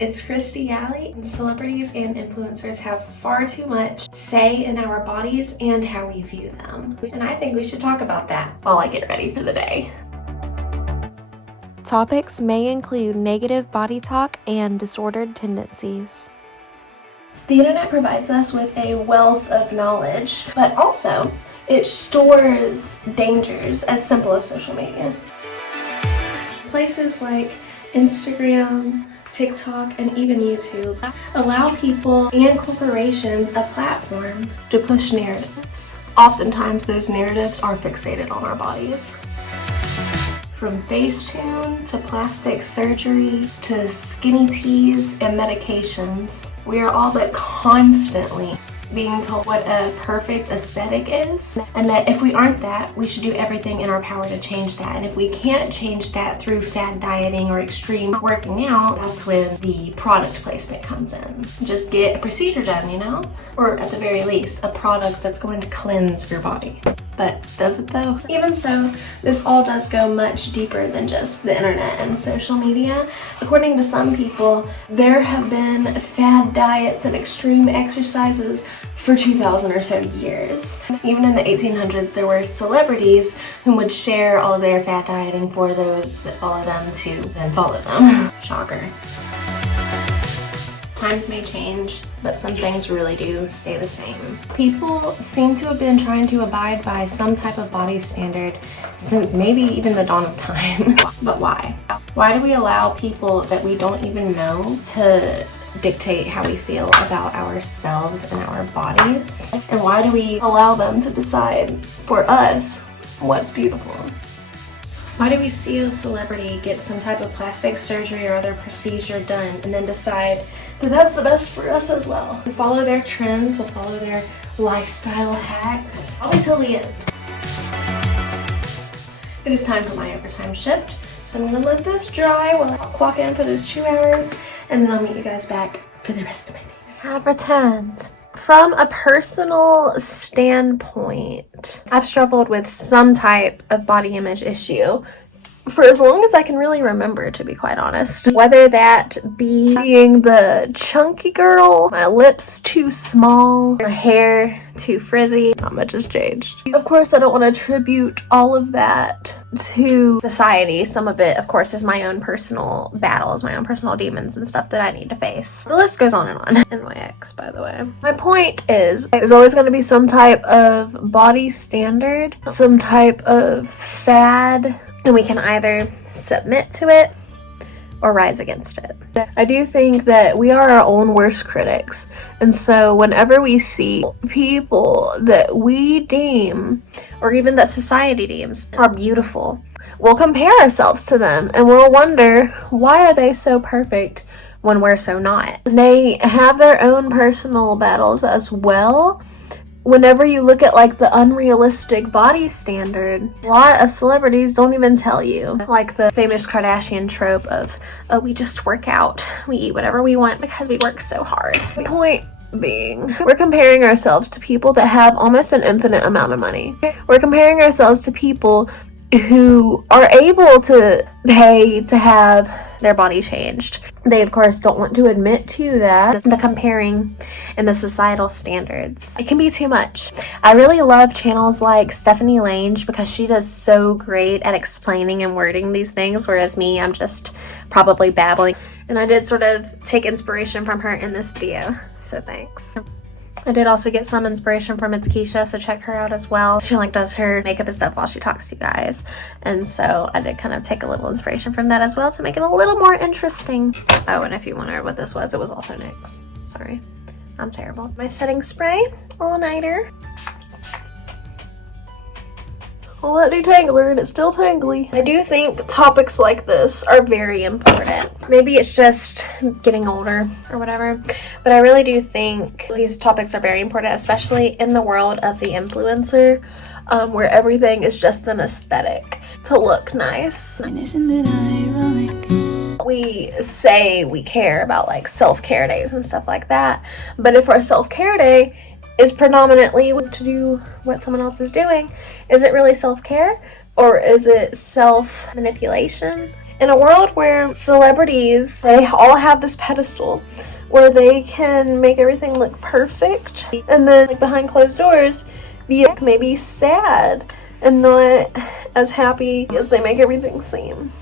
ItsKristiiAly. Celebrities and influencers have far too much say in our bodies and how we view them. And I think we should talk about that while I get ready for the day. Topics may include negative body talk and disordered tendencies. The internet provides us with a wealth of knowledge, but also it stores dangers as simple as social media. Places like Instagram, TikTok, and even YouTube allow people and corporations a platform to push narratives. Oftentimes those narratives are fixated on our bodies. From Facetune to plastic surgery to skinny teas and medications, we are all but constantly being told what a perfect aesthetic is, and that if we aren't that, we should do everything in our power to change that. And if we can't change that through fad dieting or extreme working out, that's when the product placement comes in. Just get a procedure done, you know? Or at the very least, a product that's going to cleanse your body. But does it though? Even so, this all does go much deeper than just the internet and social media. According to some people, there have been fad diets and extreme exercises for 2,000 or so years. Even in the 1800s, there were celebrities who would share all of their fad dieting for those that follow them to then follow them. Shocker. Times may change, but some things really do stay the same. People seem to have been trying to abide by some type of body standard since maybe even the dawn of time. But why? Why do we allow people that we don't even know to dictate how we feel about ourselves and our bodies? And why do we allow them to decide for us what's beautiful? Why do we see a celebrity get some type of plastic surgery or other procedure done and then decide that that's the best for us as well? We'll follow their trends, we'll follow their lifestyle hacks, all until the end. It is time for my overtime shift, so I'm gonna let this dry while I clock in for those 2 hours, and then I'll meet you guys back for the rest of my days. I've returned. From a personal standpoint, I've struggled with some type of body image issue for as long as I can really remember, to be quite honest. Whether that be being the chunky girl, my lips too small, my hair too frizzy, not much has changed. Of course, I don't want to attribute all of that to society. Some of it, of course, is my own personal battles, my own personal demons and stuff that I need to face. The list goes on and on. And my ex, by the way. My point is, there's always going to be some type of body standard, some type of fad, and we can either submit to it or rise against it. I do think that we are our own worst critics. And so whenever we see people that we deem, or even that society deems, are beautiful, we'll compare ourselves to them and we'll wonder, why are they so perfect when we're so not? They have their own personal battles as well. Whenever you look at like the unrealistic body standard, a lot of celebrities don't even tell you. Like the famous Kardashian trope of, oh, we just work out. We eat whatever we want because we work so hard. The point being, we're comparing ourselves to people that have almost an infinite amount of money. We're comparing ourselves to people who are able to pay to have their body changed. They, of course, don't want to admit to that. The comparing and the societal standards, it can be too much. I really love channels like Stephanie Lange because she does so great at explaining and wording these things, whereas me, I'm just probably babbling. And I did sort of take inspiration from her in this video, so thanks. I did also get some inspiration from ItzKeisha, so check her out as well. She like does her makeup and stuff while she talks to you guys. And so I did kind of take a little inspiration from that as well to make it a little more interesting. Oh, and if you wonder what this was, it was also NYX. Sorry, I'm terrible. My setting spray, all-nighter. Well, that detangler and it's still tangly. I do think topics like this are very important. Maybe it's just getting older or whatever, but I really do think these topics are very important, especially in the world of the influencer, where everything is just an aesthetic to look nice. And isn't it ironic? We say we care about like self-care days and stuff like that, but if our self-care day is predominantly to do what someone else is doing, is it really self-care or is it self-manipulation? In a world where celebrities, they all have this pedestal where they can make everything look perfect, and then like behind closed doors be like, maybe sad and not as happy as they make everything seem.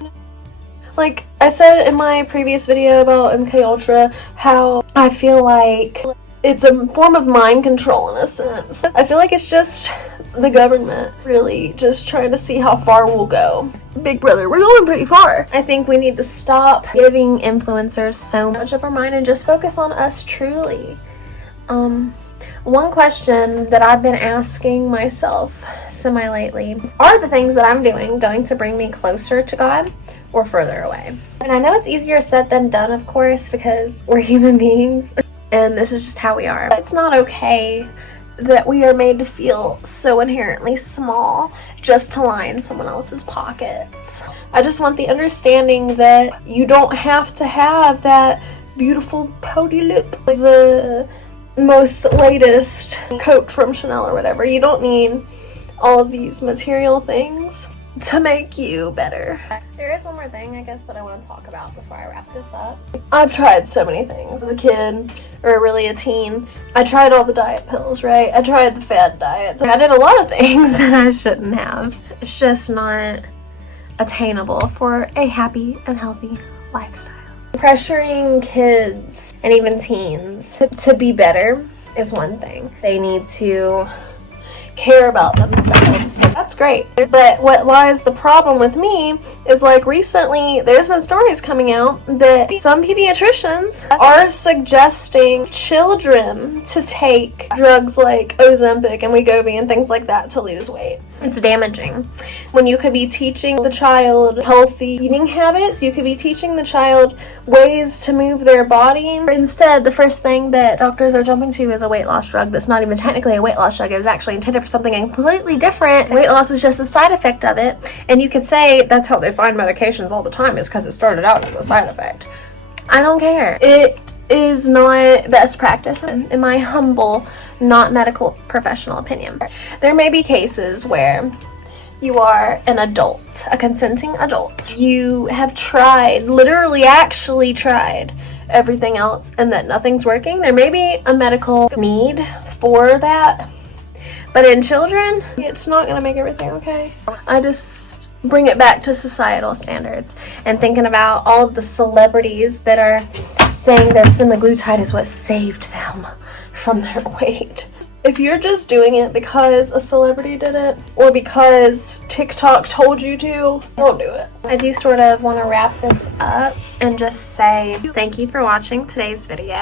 Like I said in my previous video about MK Ultra, how I feel like it's a form of mind control in a sense. I feel like it's just the government really just trying to see how far we'll go. Big brother, we're going pretty far. I think we need to stop giving influencers so much of our mind and just focus on us truly. One question that I've been asking myself semi-lately, are the things that I'm doing going to bring me closer to God or further away? And I know it's easier said than done, of course, because we're human beings and this is just how we are. It's not okay that we are made to feel so inherently small just to line someone else's pockets. I just want the understanding that you don't have to have that beautiful pouty lip, like the most latest coat from Chanel or whatever. You don't need all of these material things to make you better. There is one more thing I guess that I want to talk about before I wrap this up. I've tried so many things as a kid, or really a teen. I tried all the diet pills, right? I tried the fad diets. I did a lot of things that I shouldn't have. It's just not attainable for a happy and healthy lifestyle. Pressuring kids and even teens to be better is one thing. They need to care about themselves. That's great. But what lies the problem with me is, like, recently there's been stories coming out that some pediatricians are suggesting children to take drugs like Ozempic and Wegovy and things like that to lose weight. It's damaging. When you could be teaching the child healthy eating habits, you could be teaching the child ways to move their body. Instead, the first thing that doctors are jumping to is a weight loss drug that's not even technically a weight loss drug. It was actually intended for something completely different. Weight loss is just a side effect of it. And you could say that's how they find medications all the time, is because it started out as a side effect. I don't care. It is not best practice in my humble, not medical professional opinion. There may be cases where you are an adult, a consenting adult. You have tried, literally actually tried everything else and that nothing's working. There may be a medical need for that, but in children, it's not going to make everything okay. I just bring it back to societal standards and thinking about all of the celebrities that are saying their semaglutide is what saved them from their weight. If you're just doing it because a celebrity did it or because TikTok told you to, don't do it. I do sort of want to wrap this up and just say thank you for watching today's video.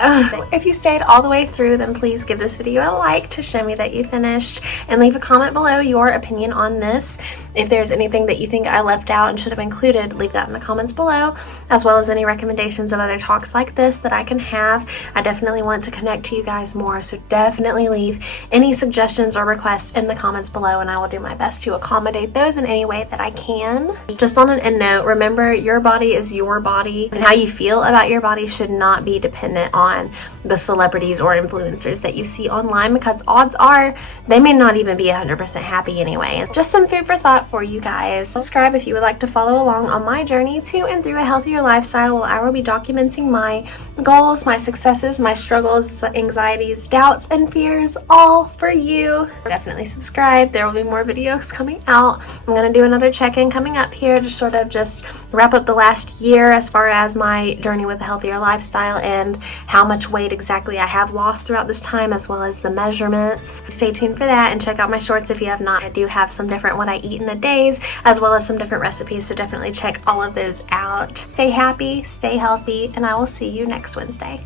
If you stayed all the way through, then please give this video a like to show me that you finished, and leave a comment below your opinion on this. If there's anything that you think I left out and should have included, leave that in the comments below, as well as any recommendations of other talks like this that I can have. I definitely want to connect to you guys more, so definitely leave any suggestions or requests in the comments below, and I will do my best to accommodate those in any way that I can. Just on an end note, remember, your body is your body, and how you feel about your body should not be dependent on the celebrities or influencers that you see online, because odds are they may not even be 100% happy anyway. Just some food for thought for you guys. Subscribe if you would like to follow along on my journey to and through a healthier lifestyle, while I will be documenting my goals, my successes, my struggles, anxieties, doubts, and fears, all for you. Definitely subscribe. There will be more videos coming out. I'm going to do another check-in coming up here to sort of just wrap up the last year as far as my journey with a healthier lifestyle and how much weight exactly I have lost throughout this time, as well as the measurements. Stay tuned for that, and check out my shorts if you have not. I do have some different what I eat in a days, as well as some different recipes, so definitely check all of those out. Stay happy, stay healthy, and I will see you next Wednesday.